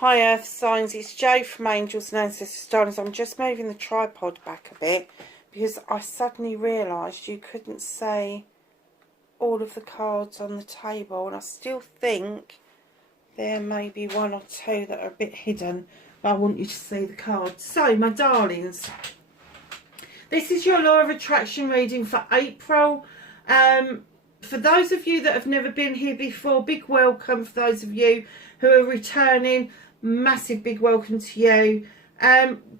Hi Earth Signs, it's Jo from Angels and Ancestors Darlings. I'm just moving the tripod back a bit because I suddenly realised you couldn't say all of the cards on the table, and I still think there may be one or two that are a bit hidden, but I want you to see the cards. So my darlings, this is your Law of Attraction reading for April. For those of you that have never been here before, big welcome. For those of you who are returning, massive big welcome to you.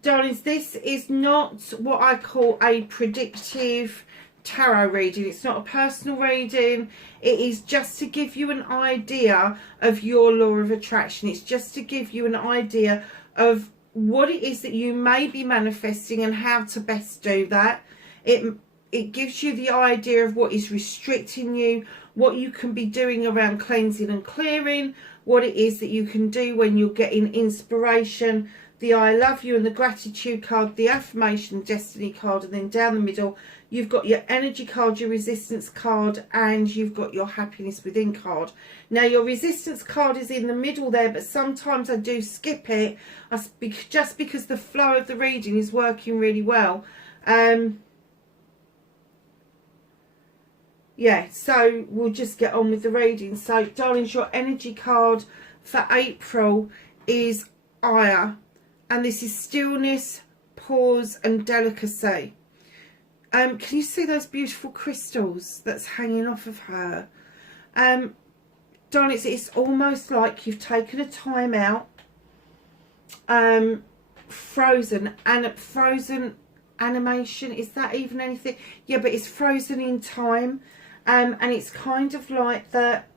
Darlings, this is not what I call a predictive tarot reading. It's not a personal reading. It is just to give you an idea of your Law of Attraction. It's just to give you an idea of what it is that you may be manifesting and how to best do that. It gives you the idea of what is restricting you, what you can be doing around cleansing and clearing, what it is that you can do when you're getting inspiration, the I love you and the gratitude card, the affirmation, destiny card, and then down the middle you've got your energy card, your resistance card, and you've got your happiness within card. Now your resistance card is in the middle there, but sometimes I do skip it just because the flow of the reading is working really well. Yeah, so we'll just get on with the reading. So, darlings, your energy card for April is Aya. And this is stillness, pause, and delicacy. Can you see those beautiful crystals that's hanging off of her? Darlings, it's almost like you've taken a time out. Frozen animation. Is that even anything? Yeah, but it's frozen in time. And it's kind of like that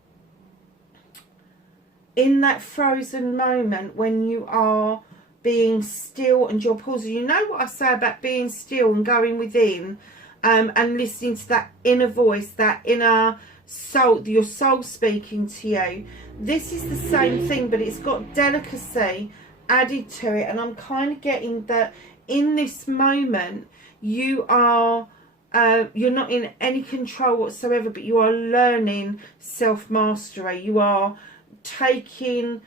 in that frozen moment when you are being still and you're pausing. You know what I say about being still and going within and listening to that inner voice, that inner soul, your soul speaking to you. This is the same thing, but it's got delicacy added to it. And I'm kind of getting that in this moment you are... you're not in any control whatsoever, but you are learning self-mastery. You are taking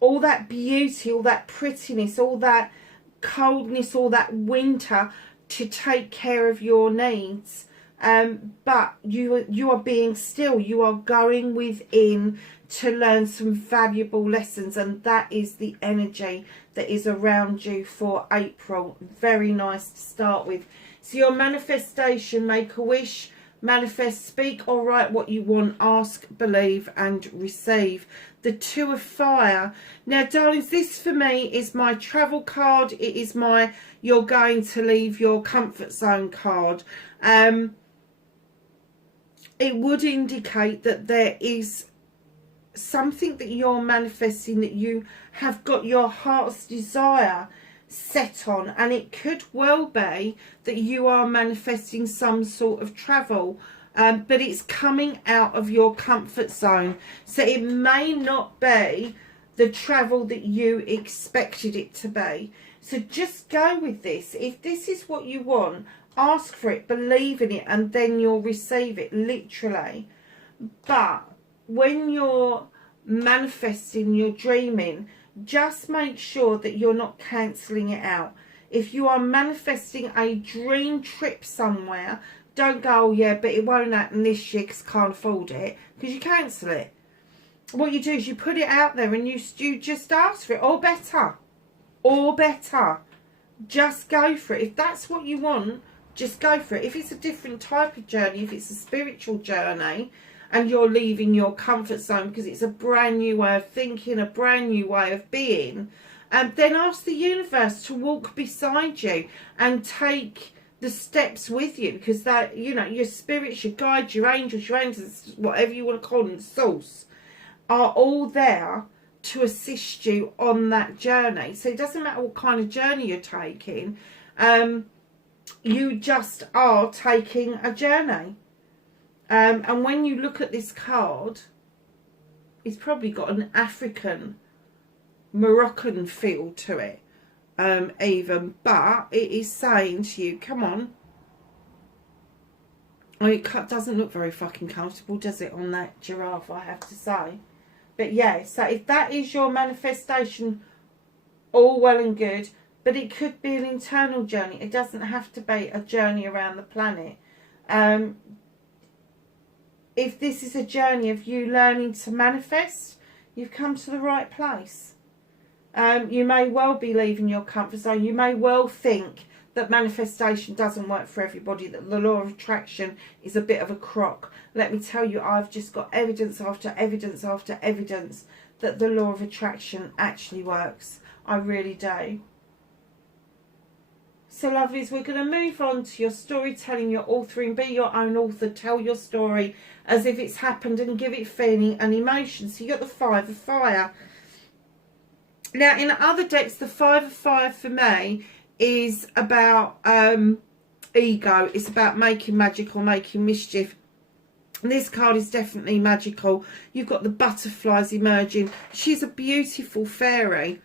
all that beauty, all that prettiness, all that coldness, all that winter to take care of your needs. But you are being still. You are going within to learn some valuable lessons, and that is the energy that is around you for April. Very nice to start with. So your manifestation, make a wish, manifest, speak or write what you want, ask, believe and receive. The Two of Fire. Now, darlings, this for me is my travel card. It is my you're going to leave your comfort zone card. It would indicate that there is something that you're manifesting, that you have got your heart's desire set on, and it could well be that you are manifesting some sort of travel, but it's coming out of your comfort zone. So it may not be the travel that you expected it to be. So just go with this. If this is what you want, ask for it, believe in it, and then you'll receive it, literally. But when you're manifesting, you're dreaming, just make sure that you're not cancelling it out. If you are manifesting a dream trip somewhere, don't go, oh yeah, but it won't happen this year because I can't afford it, because you cancel it. What you do is you put it out there and you just ask for it, or better. Just go for it. If that's what you want, just go for it. If it's a different type of journey, if it's a spiritual journey, and you're leaving your comfort zone because it's a brand new way of thinking, a brand new way of being, then ask the universe to walk beside you and take the steps with you, because that, you know, your spirits, your guides, your angels, whatever you want to call them, source, are all there to assist you on that journey. So it doesn't matter what kind of journey you're taking, you just are taking a journey. And when you look at this card, it's probably got an African, Moroccan feel to it, even. But it is saying to you, come on. I mean, it doesn't look very fucking comfortable, does it, on that giraffe, I have to say. But yeah, so if that is your manifestation, all well and good, but it could be an internal journey. It doesn't have to be a journey around the planet. If this is a journey of you learning to manifest, you've come to the right place. You may well be leaving your comfort zone. You may well think that manifestation doesn't work for everybody, that the law of attraction is a bit of a crock. Let me tell you, I've just got evidence after evidence after evidence that the law of attraction actually works. I really do. So lovelies, we're going to move on to your storytelling, your authoring. Be your own author. Tell your story as if it's happened and give it feeling and emotion. So you got the Five of Fire. Now, in other decks, the Five of Fire for me is about ego. It's about making magic or making mischief. And this card is definitely magical. You've got the butterflies emerging. She's a beautiful fairy.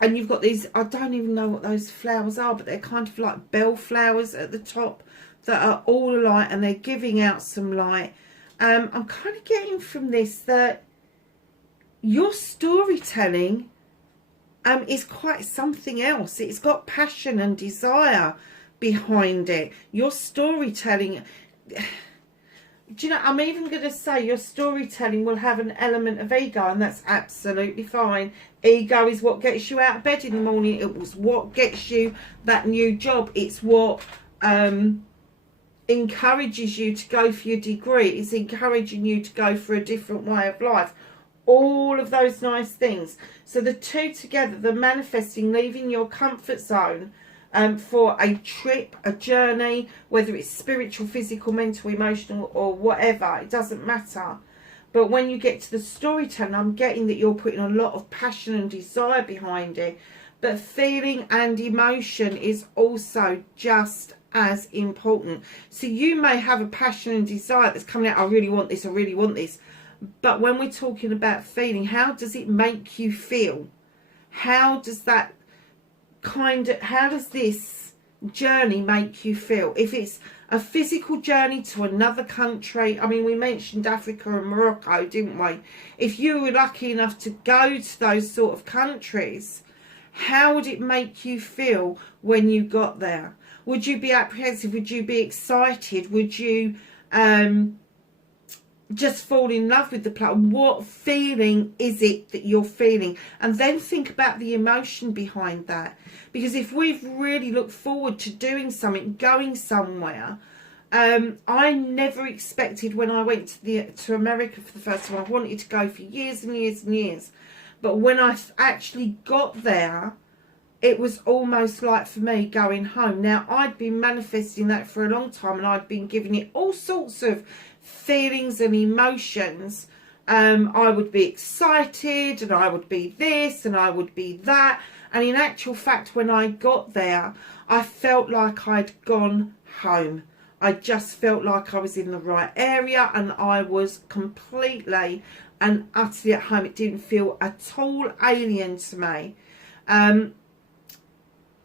And you've got these, I don't even know what those flowers are, but they're kind of like bell flowers at the top that are all alight, and they're giving out some light. I'm kind of getting from this that your storytelling is quite something else. It's got passion and desire behind it. Your storytelling, do you know, I'm even going to say your storytelling will have an element of ego, and that's absolutely fine. Ego is what gets you out of bed in the morning. It was what gets you that new job. It's what encourages you to go for your degree. It's encouraging you to go for a different way of life. All of those nice things. So the two together, the manifesting, leaving your comfort zone for a trip, a journey, whether it's spiritual, physical, mental, emotional, or whatever, it doesn't matter. But when you get to the storytelling, I'm getting that you're putting a lot of passion and desire behind it. But feeling and emotion is also just as important. So you may have a passion and desire that's coming out, I really want this, I really want this. But when we're talking about feeling, how does it make you feel? How does that how does this journey make you feel? If it's a physical journey to another country, I mean, we mentioned Africa and Morocco, didn't we? If you were lucky enough to go to those sort of countries, how would it make you feel when you got there? Would you be apprehensive? Would you be excited? Would you just fall in love with the place? What feeling is it that you're feeling? And then think about the emotion behind that. Because if we've really looked forward to doing something, going somewhere, I never expected when I went to America for the first time. I wanted to go for years and years and years. But when I actually got there, it was almost like for me going home. Now, I'd been manifesting that for a long time, and I'd been giving it all sorts of feelings and emotions. I would be excited, and I would be this, and I would be that. And in actual fact, when I got there, I felt like I'd gone home. I just felt like I was in the right area, and I was completely and utterly at home. It didn't feel at all alien to me. And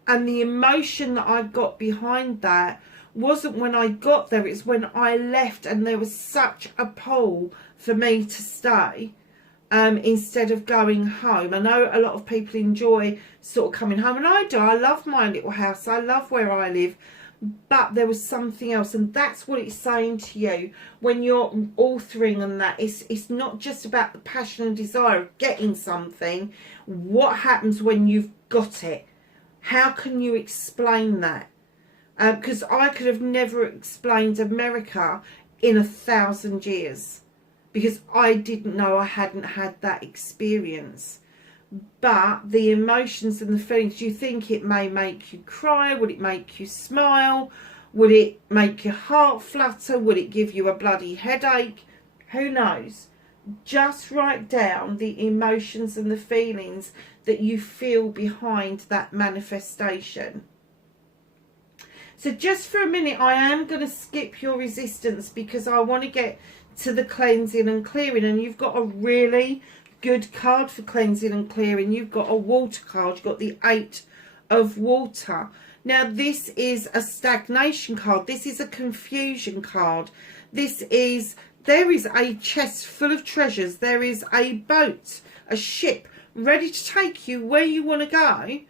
the emotion that I got behind that wasn't when I got there, it's when I left, and there was such a pull for me to stay instead of going home. I know a lot of people enjoy sort of coming home, and I do. I love my little house. I love where I live. But there was something else, and that's what it's saying to you when you're authoring and that. It's not just about the passion and desire of getting something. What happens when you've got it? How can you explain that? Because I could have never explained America in 1,000 years, because I didn't know, I hadn't had that experience. But the emotions and the feelings, you think it may make you cry? Would it make you smile? Would it make your heart flutter? Would it give you a bloody headache? Who knows? Just write down the emotions and the feelings that you feel behind that manifestation. So just for a minute, I am going to skip your resistance, because I want to get to the cleansing and clearing. And you've got a really good card for cleansing and clearing. You've got a water card. You've got the 8 of water. Now, this is a stagnation card. This is a confusion card. This is there is a chest full of treasures. There is a boat, a ship ready to take you where you want to go.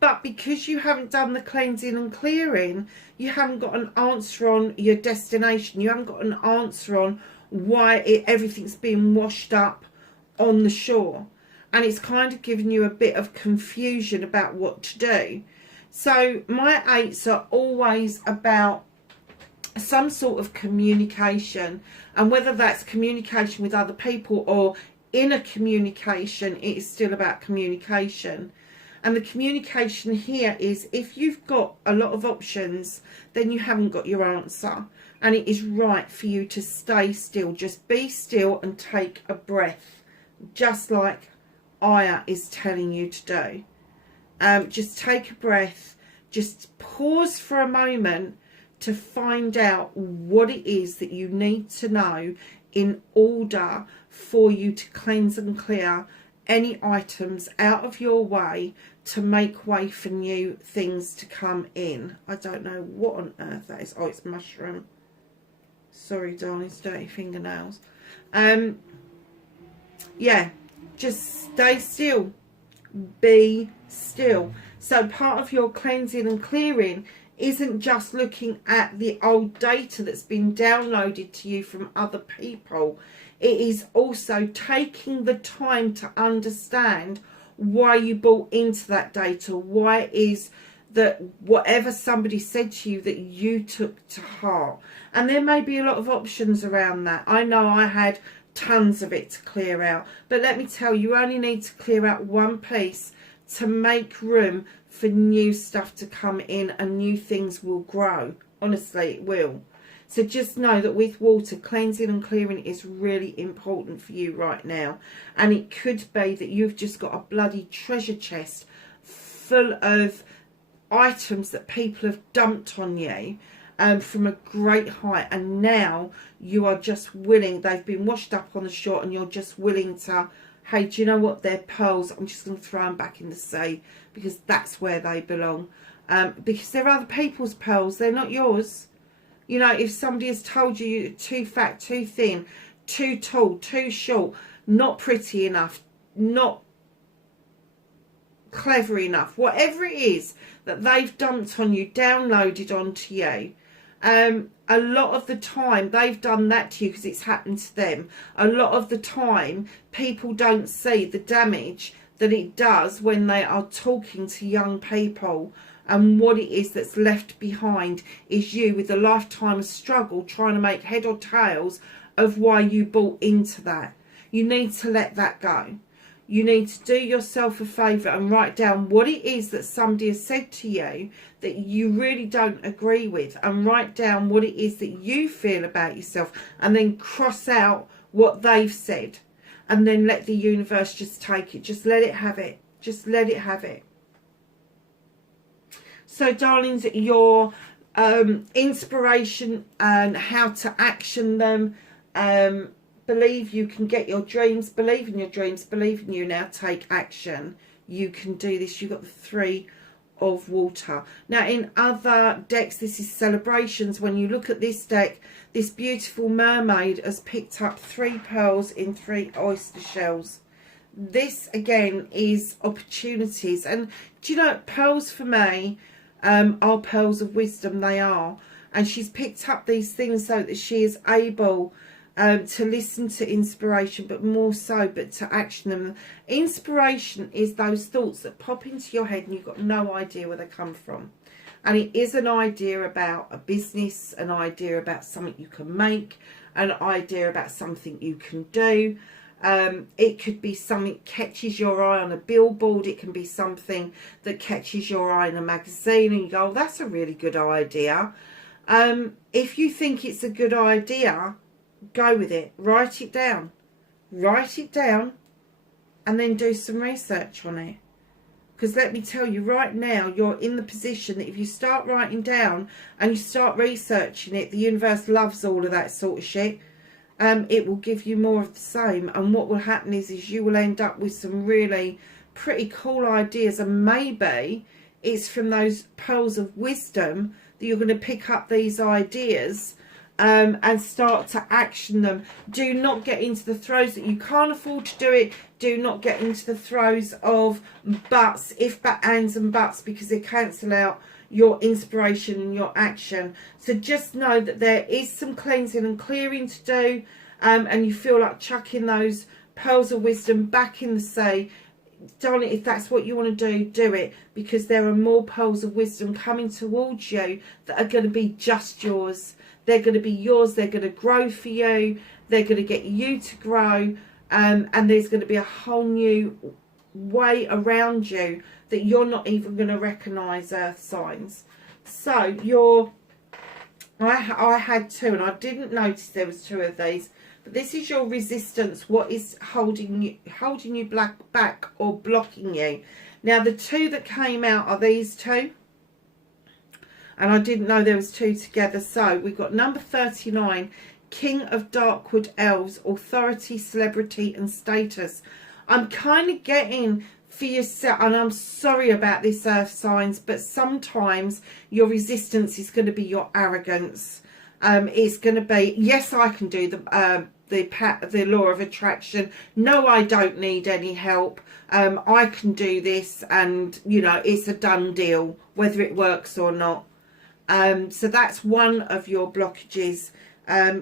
But because you haven't done the cleansing and clearing, you haven't got an answer on your destination. You haven't got an answer on why everything's being washed up on the shore. And it's kind of giving you a bit of confusion about what to do. So my 8s are always about some sort of communication. And whether that's communication with other people or inner communication, it is still about communication. And the communication here is, if you've got a lot of options, then you haven't got your answer. And it is right for you to stay still. Just be still and take a breath. Just like Aya is telling you to do. Just take a breath. Just pause for a moment to find out what it is that you need to know in order for you to cleanse and clear any items out of your way to make way for new things to come in. I don't know what on earth that is. Oh, it's mushroom. Sorry, darlings, dirty fingernails. Yeah, just stay still. Be still. So part of your cleansing and clearing isn't just looking at the old data that's been downloaded to you from other people. It is also taking the time to understand why you bought into that data. Why it is that whatever somebody said to you that you took to heart. And there may be a lot of options around that. I know I had tons of it to clear out. But let me tell you, you only need to clear out one piece to make room for new stuff to come in, and new things will grow. Honestly, it will. So just know that with water, cleansing and clearing is really important for you right now. And it could be that you've just got a bloody treasure chest full of items that people have dumped on you from a great height. And now you are just willing, they've been washed up on the shore, and you're just willing to, hey, do you know what? They're pearls. I'm just going to throw them back in the sea because that's where they belong. Because they're other people's pearls. They're not yours. You know, if somebody has told you you're too fat, too thin, too tall, too short, not pretty enough, not clever enough, whatever it is that they've dumped on you, downloaded onto you, a lot of the time they've done that to you because it's happened to them. A lot of the time people don't see the damage that it does when they are talking to young people. And what it is that's left behind is you with a lifetime of struggle trying to make head or tails of why you bought into that. You need to let that go. You need to do yourself a favour and write down what it is that somebody has said to you that you really don't agree with, and write down what it is that you feel about yourself, and then cross out what they've said, and then let the universe just take it. Just let it have it. Just let it have it. So, darlings, your inspiration and how to action them. Believe you can get your dreams. Believe in your dreams. Believe in you. Now take action. You can do this. You've got the 3 of water. Now, in other decks, this is celebrations. When you look at this deck, this beautiful mermaid has picked up 3 pearls in 3 oyster shells. This, again, is opportunities. And do you know, pearls for me are pearls of wisdom. They are. And she's picked up these things so that she is able to listen to inspiration, but more so, but to action them. Inspiration is those thoughts that pop into your head and you've got no idea where they come from. And it is an idea about a business, an idea about something you can make, an idea about something you can do. It could be something that catches your eye on a billboard. It can be something that catches your eye in a magazine and you go, oh, that's a really good idea. If you think it's a good idea, go with it. Write it down. Write it down and then do some research on it. Because let me tell you, right now, you're in the position that if you start writing down and you start researching it, the universe loves all of that sort of shit. It will give you more of the same. And what will happen is you will end up with some really pretty cool ideas. And maybe it's from those pearls of wisdom that you're going to pick up these ideas and start to action them. Do not get into the throes that you can't afford to do it. Do not get into the throes of buts, if, but, ands and buts, because they cancel out your inspiration and your action. So just know that there is some cleansing and clearing to do, and you feel like chucking those pearls of wisdom back in the sea. Darn it, if that's what you want to do it, because there are more pearls of wisdom coming towards you that are going to be just yours. They're going to be yours. They're going to grow for you. They're going to get you to grow, and there's going to be a whole new way around you that you're not even going to recognise, earth signs. So I had two, and I didn't notice there was two of these. But this is your resistance. What is holding you back or blocking you? Now, the two that came out are these two. And I didn't know there was two together. So we've got number 39, King of Darkwood Elves, authority, celebrity and status. I'm kind of getting for yourself, and I'm sorry about this, earth signs, but sometimes your resistance is going to be your arrogance. It's going to be, yes, I can do the law of attraction. No, I don't need any help. I can do this, and you know, it's a done deal, whether it works or not. So that's one of your blockages.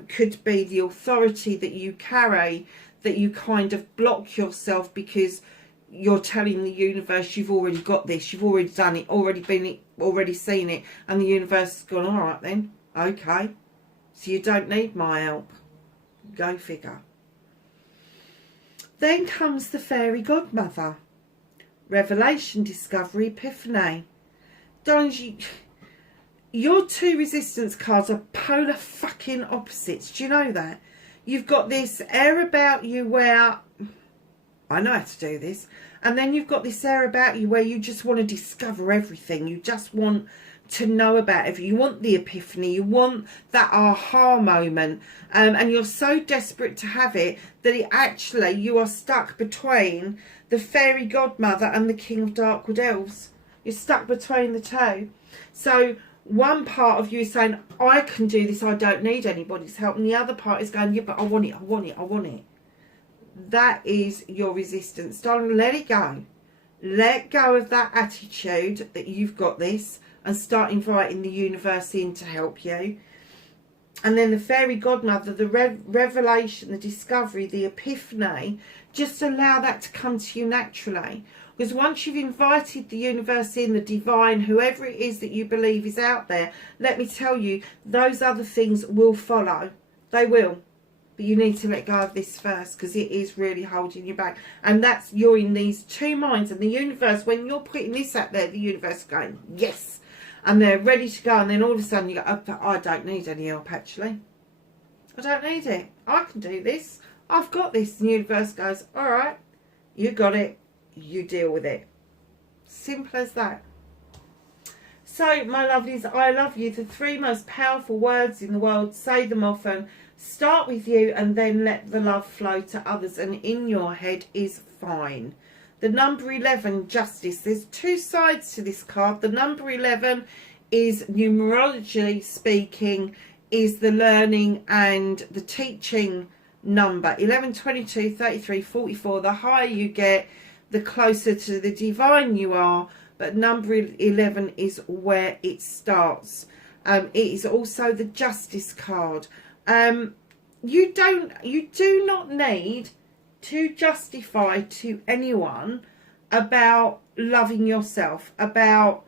Could be the authority that you carry, that you kind of block yourself because you're telling the universe you've already got this, you've already done it, already seen it, and the universe has gone, all right then, okay, so you don't need my help. Go figure. Then comes the fairy godmother. Revelation, discovery, epiphany. Darling, your two resistance cards are polar fucking opposites. Do you know that? You've got this air about you where I know how to do this, and then you've got this air about you where you just want to discover everything. You just want to know about everything. You want the epiphany. You want that aha moment, and you're so desperate to have it that it actually, you are stuck between the fairy godmother and the King of Darkwood Elves. You're stuck between the two. So one part of you is saying, I can do this, I don't need anybody's help, and the other part is going, yeah, but I want it, I want it, I want it. That is your resistance. Darling, let it go. Let go of that attitude that you've got this, and start inviting the universe in to help you. And then the fairy godmother, the revelation, the discovery, the epiphany, just allow that to come to you naturally. Because once you've invited the universe in, the divine, whoever it is that you believe is out there, let me tell you, those other things will follow. They will. But you need to let go of this first, because it is really holding you back. And that's, you're in these two minds. And the universe, when you're putting this out there, the universe is going, yes. And they're ready to go. And then all of a sudden you go, oh, I don't need any help, actually. I don't need it. I can do this. I've got this. And the universe goes, all right, you got it. You deal with it. Simple as that. So, my lovelies, I love you. The three most powerful words in the world. Say them often. Start with you and then let the love flow to others. And in your head is fine. The number 11, justice. There's two sides to this card. The number 11 is, numerologically speaking, is the learning and the teaching number. 11, 22, 33, 44. The higher you get, the closer to the divine you are. But number 11 is where it starts. It is also the justice card. You do not need to justify to anyone about loving yourself, about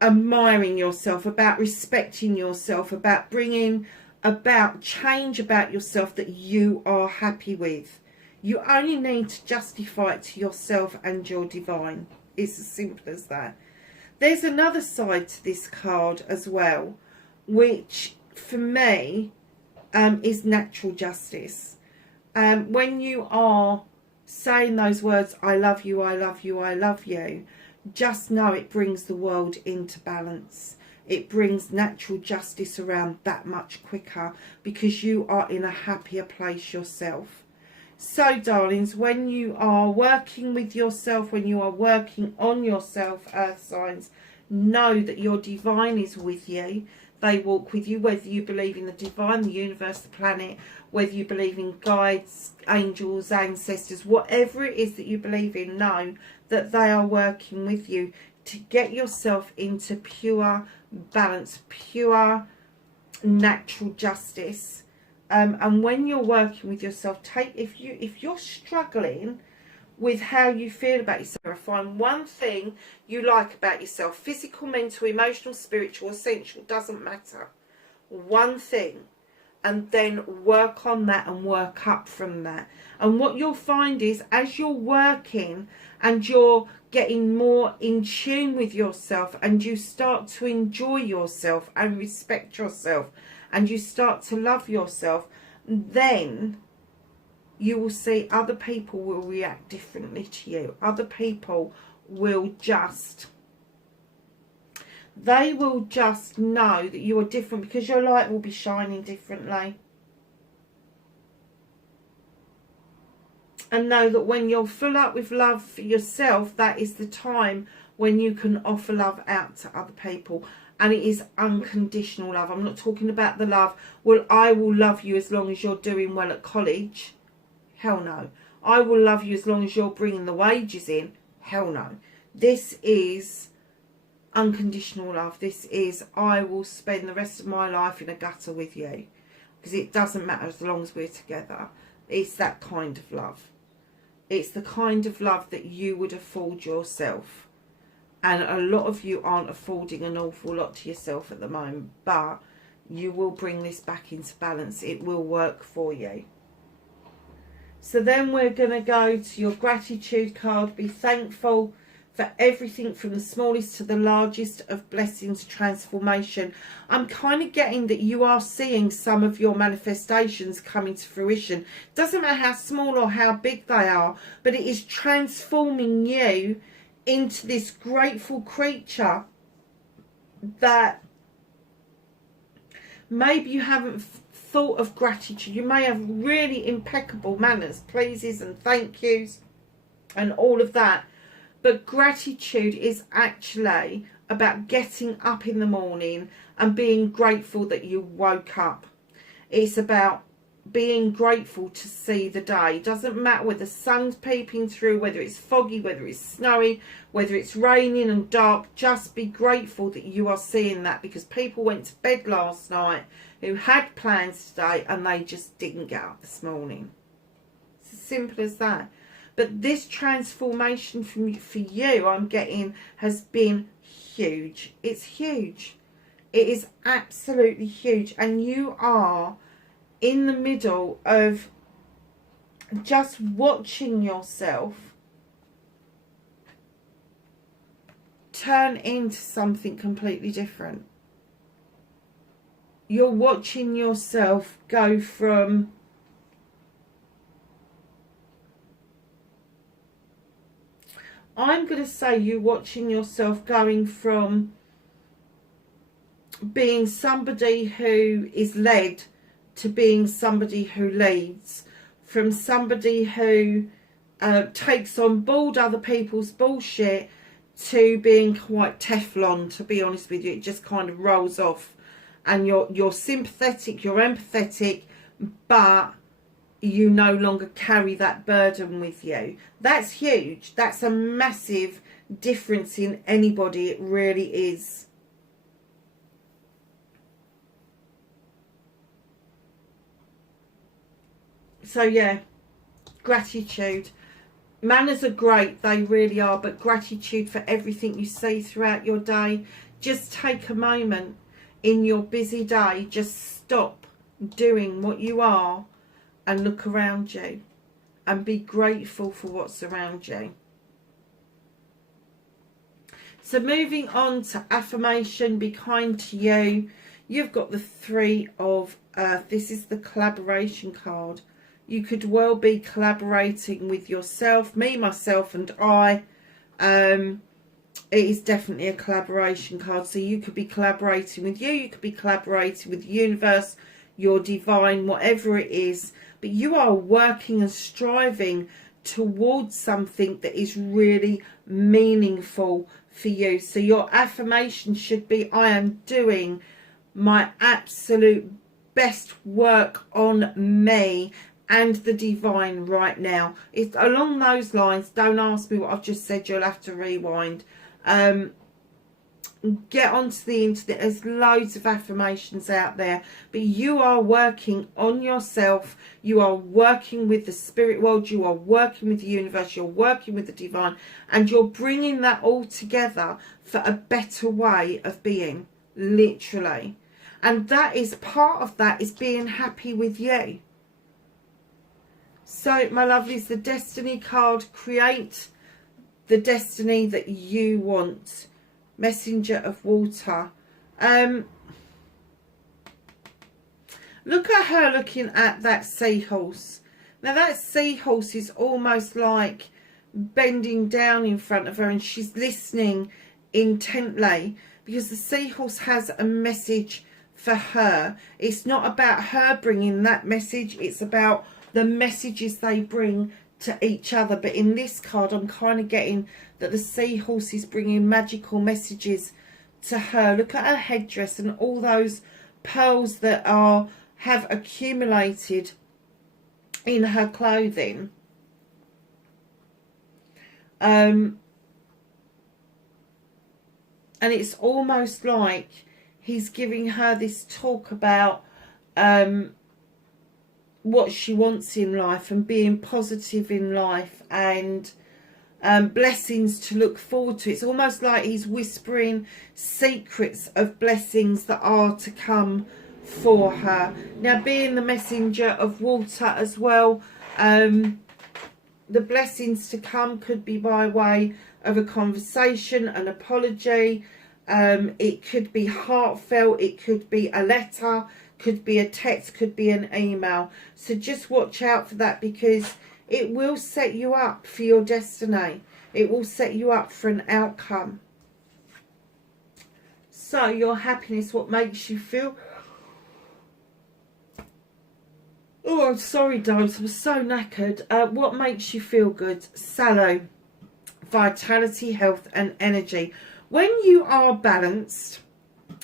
admiring yourself, about respecting yourself, about bringing about change about yourself that you are happy with. You only need to justify it to yourself and your divine. It's as simple as that. There's another side to this card as well, which for me is natural justice. When you are saying those words, I love you, I love you, I love you, just know it brings the world into balance. It brings natural justice around that much quicker because you are in a happier place yourself. So, darlings, when you are working with yourself, when you are working on yourself, earth signs, know that your divine is with you. they walk with you, whether you believe in the divine, the universe, the planet, whether you believe in guides, angels, ancestors, whatever it is that you believe in, know that they are working with you to get yourself into pure balance, pure natural justice. And when you're working with yourself, if you're struggling with how you feel about yourself, find one thing you like about yourself, physical, mental, emotional, spiritual, essential, doesn't matter. One thing, and then work on that and work up from that. And what you'll find is, as you're working and you're getting more in tune with yourself, and you start to enjoy yourself and respect yourself, and you start to love yourself, then you will see other people will react differently to you. Other people will just, they will just know that you are different, because your light will be shining differently. And know that when you're full up with love for yourself, that is the time when you can offer love out to other people. And it is unconditional love. I'm not talking about the love, well, I will love you as long as you're doing well at college. Hell no. I will love you as long as you're bringing the wages in. Hell no. This is unconditional love. This is, I will spend the rest of my life in a gutter with you, because it doesn't matter as long as we're together. It's that kind of love. It's the kind of love that you would afford yourself. And a lot of you aren't affording an awful lot to yourself at the moment, but you will bring this back into balance. It will work for you. So then we're going to go to your gratitude card. Be thankful for everything from the smallest to the largest of blessings, transformation. I'm kind of getting that you are seeing some of your manifestations coming to fruition. Doesn't matter how small or how big they are, but it is transforming you into this grateful creature that maybe you haven't thought of gratitude. You may have really impeccable manners, pleases and thank yous and all of that, but gratitude is actually about getting up in the morning and being grateful that you woke up. It's about being grateful to see the day. It doesn't matter whether the sun's peeping through, whether it's foggy, whether it's snowy, whether it's raining and dark. Just be grateful that you are seeing that, because people went to bed last night who had plans today and they just didn't get up this morning. It's as simple as that. But this transformation for you, I'm getting, has been huge. It's huge. It is absolutely huge. And you are in the middle of just watching yourself turn into something completely different. You're watching yourself go from I'm going to say you're watching yourself going from being somebody who is led to being somebody who leads, from somebody who takes on board other people's bullshit to being quite Teflon, to be honest with you. It just kind of rolls off, and you're sympathetic, you're empathetic, but you no longer carry that burden with you. That's huge. That's a massive difference in anybody. It really is. So yeah, gratitude. Manners are great, they really are, but gratitude for everything you see throughout your day. Just take a moment in your busy day, just stop doing what you are and look around you and be grateful for what's around you. So moving on to affirmation, be kind to you. You've got the 3 of Earth. This is the collaboration card. You could well be collaborating with yourself, me, myself and I. It is definitely a collaboration card. So you could be collaborating with you. You could be collaborating with the universe, your divine, whatever it is. But you are working and striving towards something that is really meaningful for you. So your affirmation should be, I am doing my absolute best work on me and the divine right now. It's along those lines. Don't ask me what I've just said, you'll have to rewind. Get onto the internet, there's loads of affirmations out there, but you are working on yourself, you are working with the spirit world, you are working with the universe, you're working with the divine, and you're bringing that all together for a better way of being, literally. And that is part of that, is being happy with you. So my lovelies, the destiny card, create the destiny that you want. Messenger of water. Look at her looking at that seahorse. Now that seahorse is almost like bending down in front of her, and she's listening intently, because the seahorse has a message for her. It's not about her bringing that message, it's about the messages they bring to each other. But in this card, I'm kind of getting that the seahorse is bringing magical messages to her. Look at her headdress and all those pearls that have accumulated in her clothing. And it's almost like he's giving her this talk about what she wants in life, and being positive in life, and blessings to look forward to. It's almost like he's whispering secrets of blessings that are to come for her. Now, being the messenger of water as well, the blessings to come could be by way of a conversation, an apology, it could be heartfelt, it could be a letter, could be a text, could be an email. So just watch out for that, because it will set you up for your destiny. It will set you up for an outcome. So your happiness, what makes you feel... Oh, I'm sorry, darling, I'm so knackered. What makes you feel good? Sallow, vitality, health and energy. When you are balanced,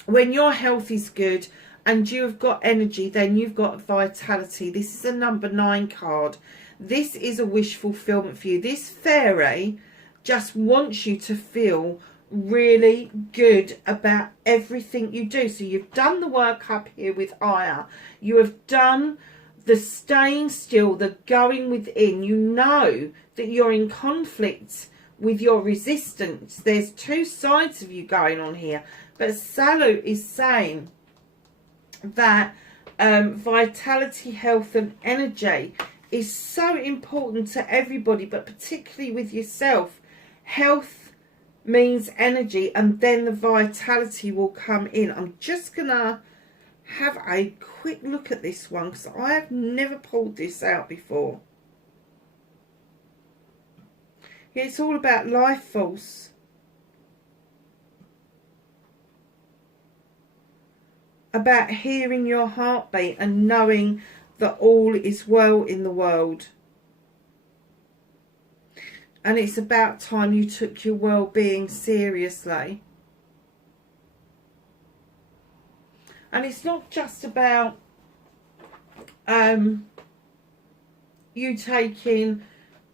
when your health is good, and you've got energy, then you've got vitality. This is a number 9 card. This is a wish fulfillment for you. This fairy just wants you to feel really good about everything you do. So you've done the work up here with Aya. You have done the staying still, the going within. You know that you're in conflict with your resistance. There's two sides of you going on here. But Sallow is saying that vitality, health and energy is so important to everybody, but particularly with yourself. Health means energy, and then the vitality will come in. I'm just gonna have a quick look at this one, because I have never pulled this out before. Yeah, it's all about life force. About hearing your heartbeat and knowing that all is well in the world. And it's about time you took your well-being seriously. And it's not just about you taking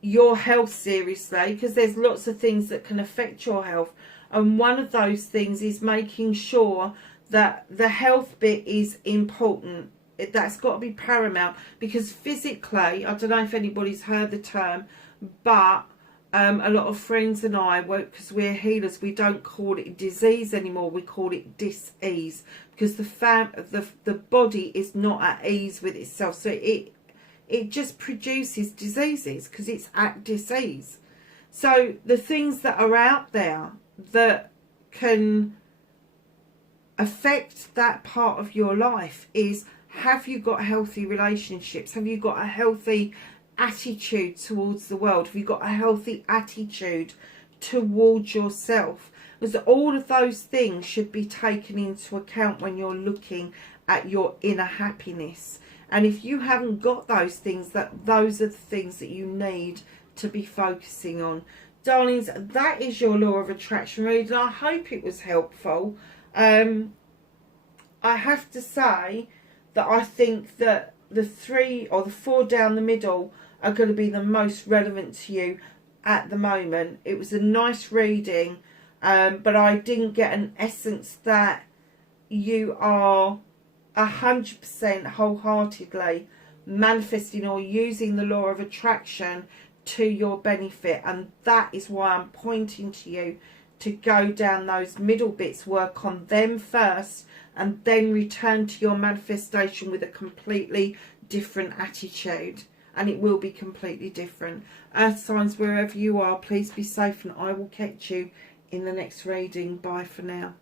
your health seriously, because there's lots of things that can affect your health. And one of those things is making sure that the health bit is important. That's got to be paramount, because physically, I don't know if anybody's heard the term, but a lot of friends and I, because we're healers, we don't call it disease anymore, we call it dis-ease, because the body is not at ease with itself, so it just produces diseases because it's at dis-ease. So the things that are out there that can affect that part of your life is, have you got healthy relationships? Have you got a healthy attitude towards the world? Have you got a healthy attitude towards yourself? Because all of those things should be taken into account when you're looking at your inner happiness. And if you haven't got those things, those are the things that you need to be focusing on. Darlings, that is your law of attraction read, and I hope it was helpful. I have to say that I think that the 3 or the 4 down the middle are going to be the most relevant to you at the moment. It was a nice reading, but I didn't get an essence that you are 100% wholeheartedly manifesting or using the law of attraction to your benefit, and that is why I'm pointing to you to go down those middle bits, work on them first, and then return to your manifestation with a completely different attitude, and it will be completely different. Earth signs, wherever you are, please be safe, and I will catch you in the next reading. Bye for now.